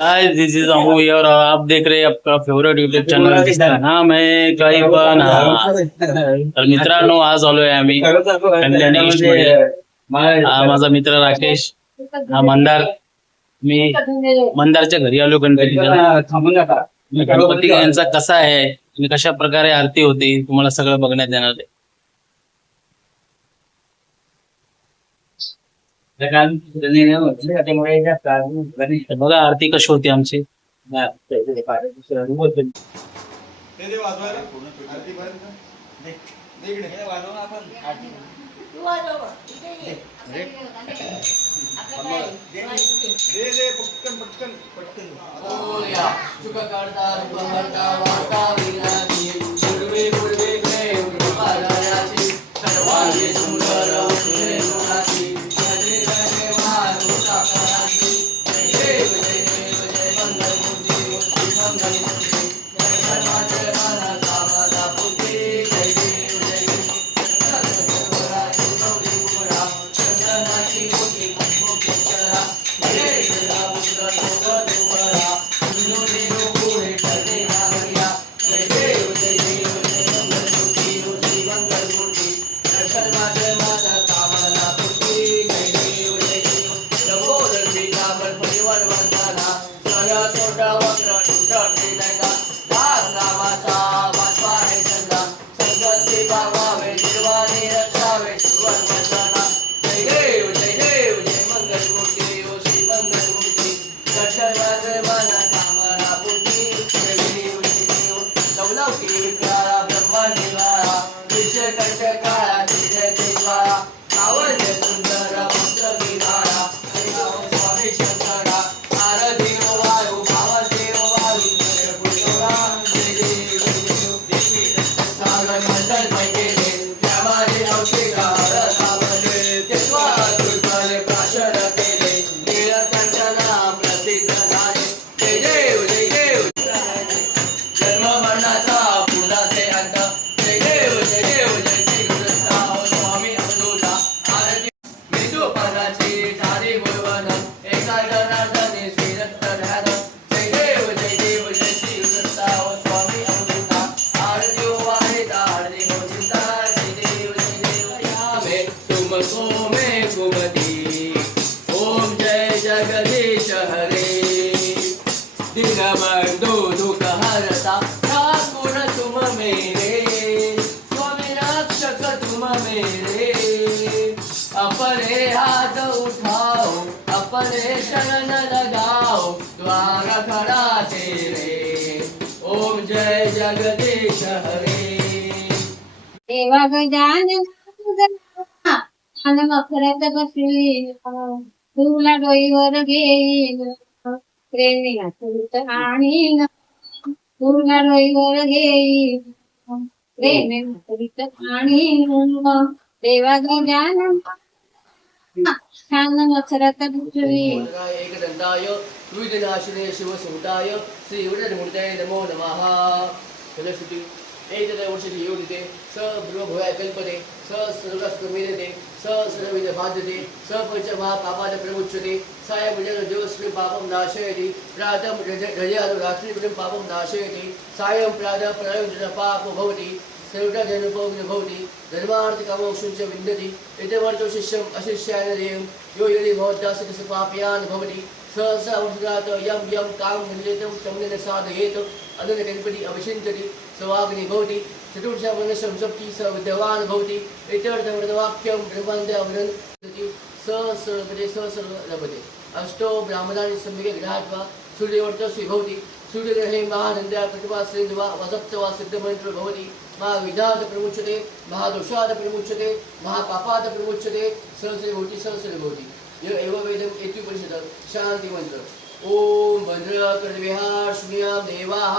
Hi this is Amu और आप देख रहे हैं आपका फेवरेट युट्यूब चॅनल नाम है काही पण. तर मित्रांनो आज आलोय आम्ही। ईस्टमध्ये. हा। माझा मित्र राकेश हा मंदार मी मंदारच्या घरी आलो गणपतीच्या गणपती यांचा कसा आहे? आणि कशा प्रकारे आरती होती? तुम्हाला सगळं बघण्यात येणार आहे. बघा आरती कशी होती आमची. पटकन पटकन. पटकन Rodney, Rodney, Rodney, Rodney, Rodney, Rodney, Rodney, हरे देवा गजानन आणि बसली तुला डोईवर घेईन प्रेमी तुझ आणि तुला डोईवर घेईन प्रेमी तुझ आणि देवा गजानन छान मकरंद बसली एकदन्ताय द्विजनाशिने शिवसुताय श्रीविडमूर्तये नमो नमः. फलश्रुति एतत् योगिते स कल्पते स स स प्रमुच्यते सायं पापं नाशयति प्रातः रजयादौ पापं नाशयति सायं प्रातः प्रलयं पापो भवति सर्वजनोपभोग्य भवति धर्मार्थकामोक्षं च विन्दति इदमर्थो शिष्यम् अशिष्याय देयं यो यदि भवद्दास्य पापयान् भवति स स यं यं कां निलेतं तं न साधयेत् अदन गणपति अवशिञ्चति सवाग्नि भवति चतुर्षवर्णशं सप्ति स विद्यवान् भवति इत्यर्थमृतवाक्यं ब्रह्मान्ते अवदन्ति स सर्वपदे स सर्व लभते अष्टो ब्राह्मणानि सम्यक् गृहात्वा सूर्यवर्तस्वी भवति सूर्यग्रहे महानन्द्या प्रतिभा श्रीन्वा वसप्तवा सिद्धमन्त्रो भवति महाविधात् प्रमुच्यते महादोषात् प्रमुच्यते महापापात् प्रमुच्यते सहस्रे भवति सहस्रे भवति. य एव वेदम् इत्युपनिषत् शान्तिमन्त्र ॐ भद्रकर्विहार शून्यां देवाः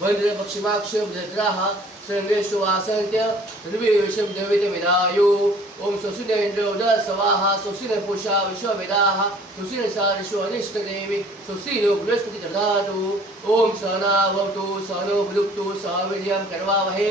भद्रपक्षिमाक्षद्राः सर्वेषु वासन्त्य सर्वेषं देवितविदायो ॐ स्वस्तिनेन्द्रो दसवाः स्वस्तिनपुषा विश्ववेदाः स्वस्तिनसारिषु अनिष्टदेवी स्वसिनो बृहस्पति ददातु. ॐ सहना भवतु सहनो भुक्तु सावीर्यं करवावहे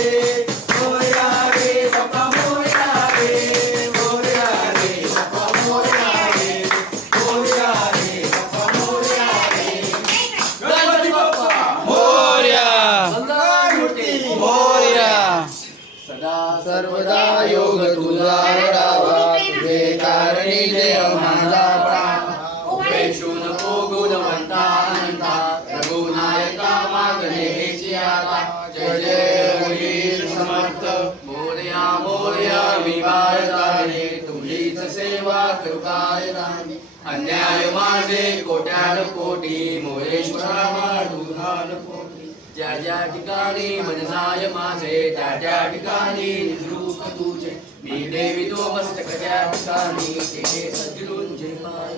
अन्याय माझे कोट्यान कोटी मोरेश्वरा माधुधान कोटी. ज्या ज्या ठिकाणी मनसाय माझे त्या त्या ठिकाणी निद्रूप तुझे. मी देवी तो मस्तक त्या ठिकाणी ते सद्गुरूंचे पाय.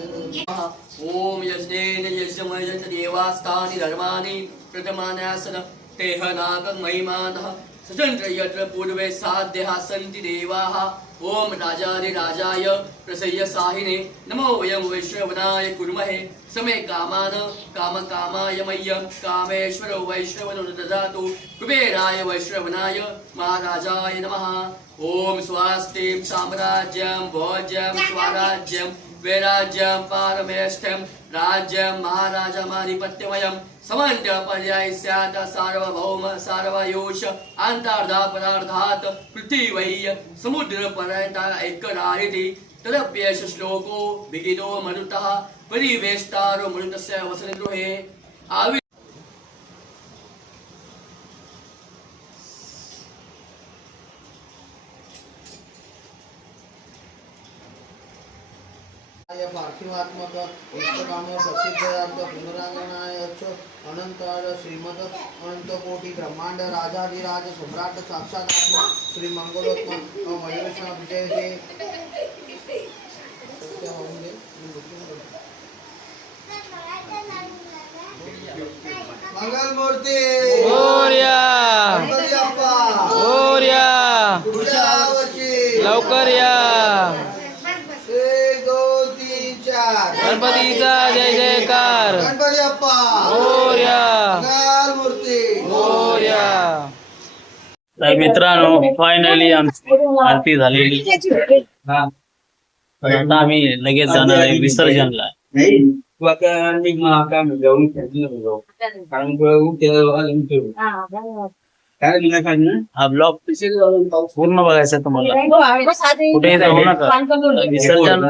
ओम यज्ञेन यज्ञमय यज्ञ धर्मानी धर्माणि प्रथमान्यासन तेह नाग महिमानः सचंद्र यत्र पूर्वे साध्यः सन्ति देवाः। ओम राजाधिराजाय प्रसय्य साहिने नमो वयं वैष्णवनाय कुर्महे। समे कामान कामकामाय मह्यं। कामेश्वरो वैश्रवणो ददातु कुबेराय वैष्णवनाय महाराजाय नमः। ॐ स्वास्तिं साम्राज्यं भोज्यं स्वराज्यं। वैराज्यं पारमेष्ठ्यं राज्यं महाराजमाधिपत्यमयं समन्त्य पर्याय स्यात् सार्वभौम सार्वयोष अन्तर्धा पदार्थात् पृथिवै समुद्रपर्यन्त ऐक्यरारिति तदप्येष श्लोको विहितो मरुतः परिवेष्टारो मरुतस्य वसनगृहे आवि पार्थिवात्मक इष्टकाम प्रसिद्धार्थ अनंतर श्रीमद अनंत कोटी ब्रह्मांड राजाधिराज सम्राट साक्षात आत्मा श्री मंगलोत्म विजय हे. मंगल मूर्ती लवकर या. गणपतीचा जय जयकार. गणपती मोरया. मूर्ती मोरया. तर मित्रांनो फायनली आमची आरती झालेली. हा. आता आम्ही लगेच जाणार आहे विसर्जनला. हा ब्लॉग पूर्ण बघायचा तुम्हाला. कुठेही जाऊ नका. विसर्जन.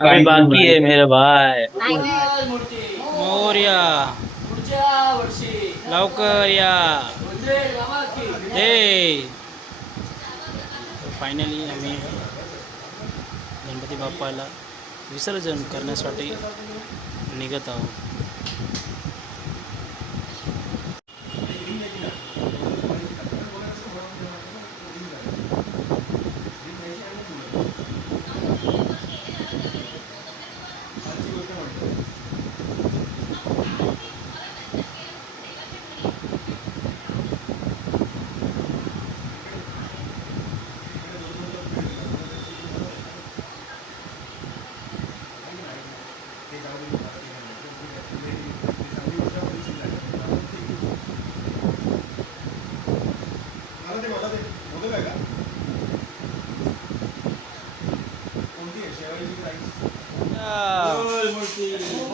अभी बाकी आहे मेरे भाई. मंगल मूर्ती मोरया. पुढच्या वर्षी. लवकर या. म्हणजे बाबा की. जय फायनली आम्ही गणपती बाप्पाला विसर्जन करण्यासाठी निघत आहोत.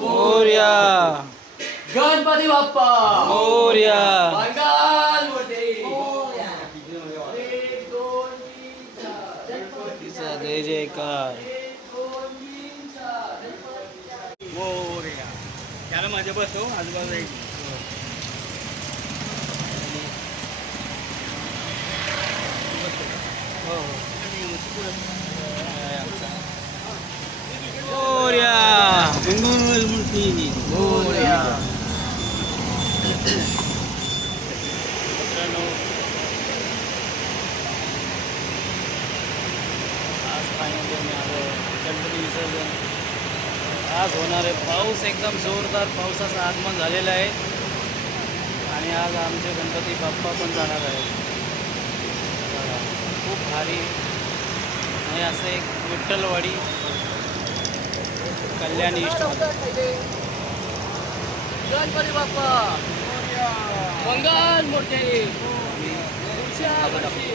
मोर्या गणपती बाप्पा मोरया जय जयकार त्याला माझ्या बसव आजूबाजू मूर्ती मोरया मित्रांनो आज फायनली आम्ही आलो गणपती विसर्जन. आज होणार आहे पाऊस एकदम जोरदार. पावसाचं आगमन झालेलं आहे. आणि आज आमचे गणपती बाप्पा पण जाणार आहेत. खूप भारी. आणि असं एक विठ्ठलवाडी. कल्याणी गणपती बाप्पा मंगल मोठे पुढच्या वर्षी.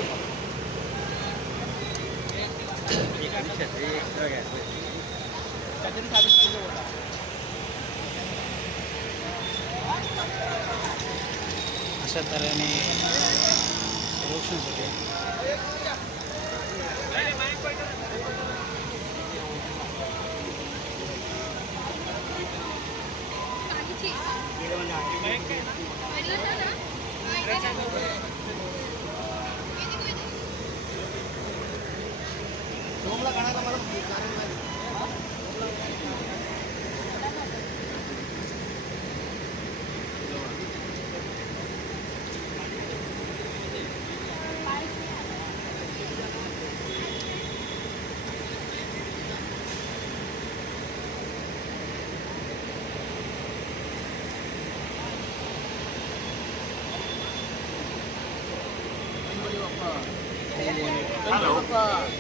अशा तऱ्हेने संरक्षणासाठी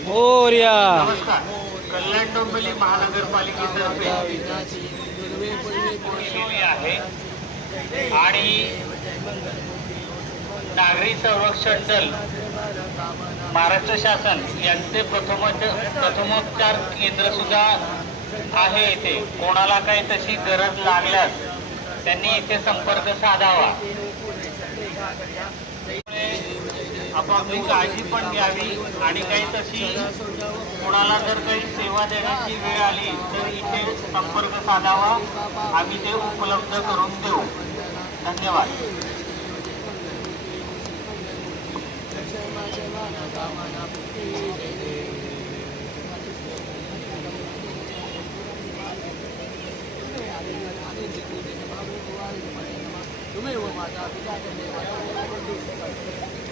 मोर्या. कल्याण डोंबिवली महानगरपालिकेतर्फे केलेली आहे. आणि नागरी संरक्षण दल महाराष्ट्र शासन यांचे प्रथमोच प्रथमोपचार केंद्र सुद्धा आहे इथे. कोणाला काही तशी गरज लागल्यास त्यांनी इथे संपर्क साधावा. आपापली काळजी पण घ्यावी आणि काही तशी कोणाला जर काही सेवा देण्याची वेळ आली तर इथे संपर्क साधावा. आम्ही ते उपलब्ध करून देऊ. धन्यवाद. तुम्हेव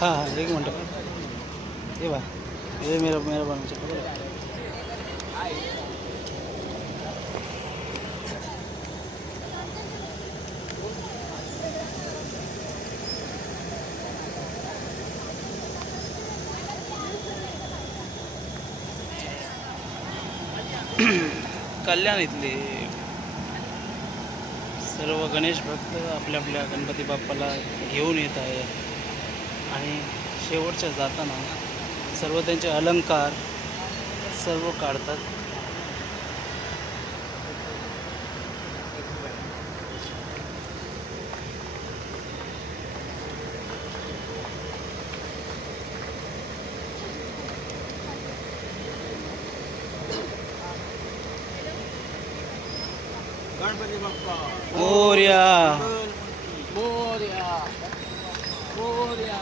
हाँ हाँ एक मिनट ये बा ये मेरा मेरा बना चप्पल कल्याण इथले. सर्व गणेश भक्त आपल्या आपल्या गणपती बाप्पाला घेऊन येत आहे आणि शेवटच्या जाताना सर्व त्यांचे अलंकार सर्व काढतात. मोर्या मोर्या मोर्या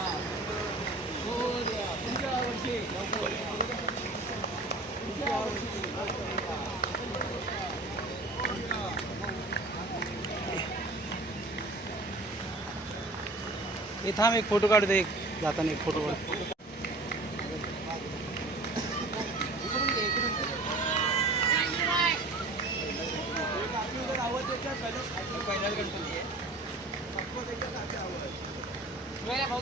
थांब एक फोटो काढ दे. एक जाताना एक फोटो काढ.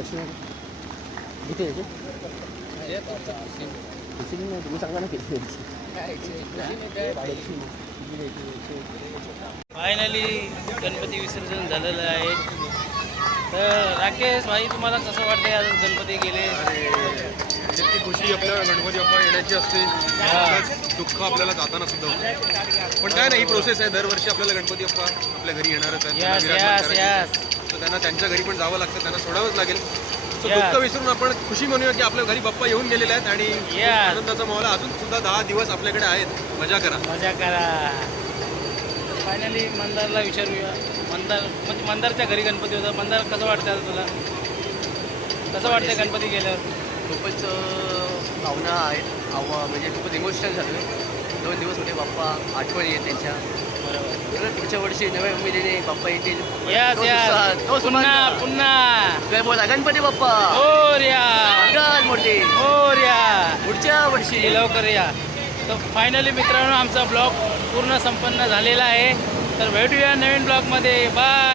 दक्षिण इथे यायचे तुम्ही सांगा ना किती फायनली गणपती विसर्जन झालेलं आहे. तर राकेश भाई तुम्हाला कसं वाटतंय आज गणपती गेले? जितकी खुशी आपल्याला गणपती बाप्पा येण्याची असते. दुःख आपल्याला जाताना सुद्धा होतं. पण काय नाही ही प्रोसेस आहे. दरवर्षी आपल्याला गणपती बाप्पा आपल्या घरी येणारच आहेत. त्यांना आहेत. त्यांच्या घरी पण जावं लागतं त्यांना सोडावंच लागेल. So Yeah. दुःख विसरून आपण खुशी म्हणूया की आपल्या घरी बाप्पा येऊन गेलेले आहेत आणि Yeah. आनंदाचा माहोल आहे. अजून सुद्धा दहा दिवस आपल्याकडे आहेत. मजा करा. मजा करा. फायनली मंदारला विचारूया. मंदार म्हणजे मंदारच्या घरी गणपती होता. मंदार कसं वाटतं आता तुला? कसं वाटतंय गणपती गेल्यावर? खूपच अं, भावना आहेत. आव म्हणजे खूपच इमोशनल झालो. दोन दिवस होते बाप्पा आठवण येते त्यांच्या. पुढच्या वर्षी नव्या उमेदीने बाप्पा येतील. यस यस पुन्हा. पुन्हा. जय बोला गणपती बाप्पा. मोर्या. मंगल मूर्ती. मोर्या. पुढच्या वर्षी. लवकर या. तर फायनली मित्रांनो आमचा ब्लॉग पूर्ण संपन्न झालेला आहे. तर भेटूया नवीन ब्लॉगमध्ये. बाय